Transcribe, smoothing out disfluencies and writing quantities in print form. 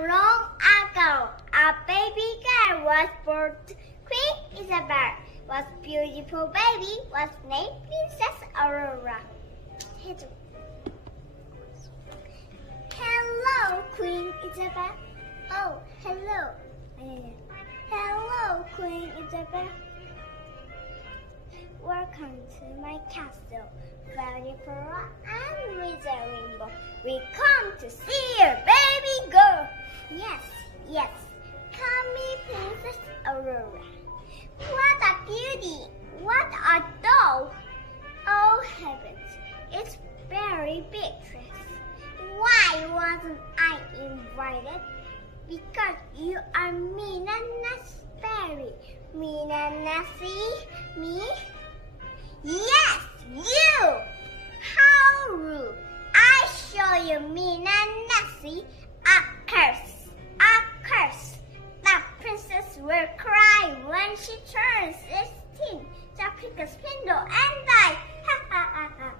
long ago, a baby girl was born. Queen Isabel was beautiful baby was named Princess Aurora. Hello, Queen Isabel. Oh, hello. Hello, Queen Isabel. Welcome to my castle, beautiful and with a rainbow. We come to see your baby girl. Yes, yes. Call me Princess Aurora. What a beauty! What a doll! Oh heavens, it's very big dress. Why wasn't I invited? Because you are mean and nasty. Mean and nasty? Me? Yes, you! How rude! I show you mean and nasty. A curse! A curse! The princess will cry when she turns 16. The pick a spindle and die. Ha ha ha ha.